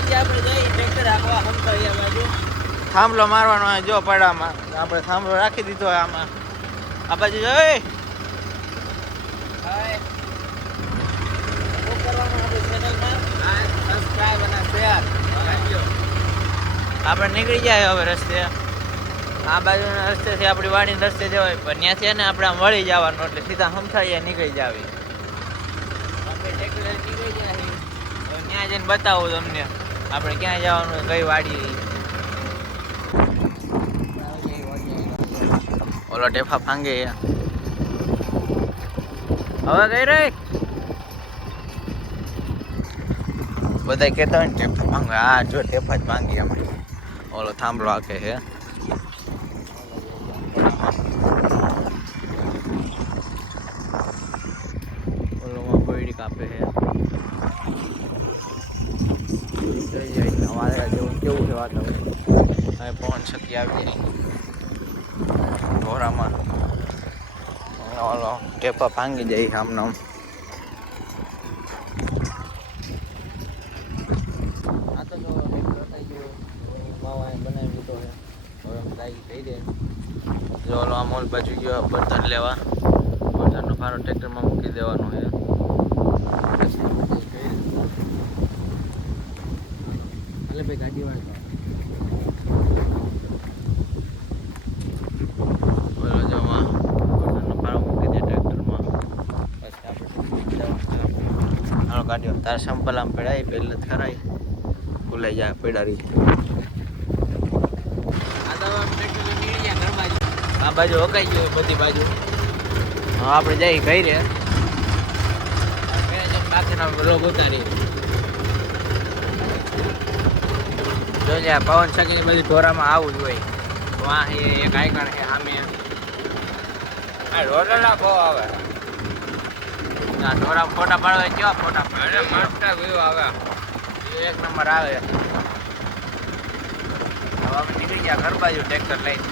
આજે આપણે જઈ ટ્રેક્ટર હાંકવા હમતા બાજુ થાંભલો મારવાનો હોય જો પડામાં આપણે થાંભલો રાખી દીધો હોય આમાં આ બાજુ જઈ આપણે નીકળી જાય હવે રસ્તે આ બાજુના રસ્તેથી આપણી વાડીના રસ્તે જવાય પણ ત્યાંથી ને આપણે આમ વળી જવાનું એટલે સીધા હમથાળીયા નીકળી જાવી આપણે ટ્રેક્ટર નીકળી જાય ત્યાં જઈને બતાવું તમને આપણે ક્યાં જવાનું કઈ વાડી ઓલો ટેફા ભાંગે હવે કઈ રે બધા કહેતા હોય ને ટેફા ભાંગે હા જો ટેફા જ ભાંગી અમે ઓલો થાંભલો આકે છે ઓલોમાં કોયડી કાપે છે અમારે જેવું કેવું છે વાતાવરણ હવે પવન શક્તિ આવી જાય ઢોરામાં ઓલો ટેપા ભાંગી જાય આમને આમ આ તો જો થઈ ગયો માવા બનાવી દીધો છે હવે લાગી થઈ દે જો ઓલો અમોલ બાજુ ગયો બર્તન લેવા બર્તનનો ફારો ટ્રેક્ટરમાં મૂકી દેવાનો છે એટલે ભાઈ ગાડી વાળા ગાડીઓ તાર સંપલ આમ પડાય પહેલે જ ખરાય ભૂલાઈ જાય પડારી આ બાજુ હકાઈ ગયો બધી બાજુ હા આપણે જઈ ગઈ રે બાકીના રોગ ઉતારી જોઈ પવન શકીને બધી ઢોરામાં આવું જ હોય વાહ એક આઈકણ છે સામે રોડલા બહુ આવે ના ઢોરા ફોટા પાડવા કેવા ફોટા પાડે મસ્ત વ્યૂ આવે એક નંબર આવે હવે અમે નીકળી ગયા ઘર બાજુ ટ્રેક્ટર લઈને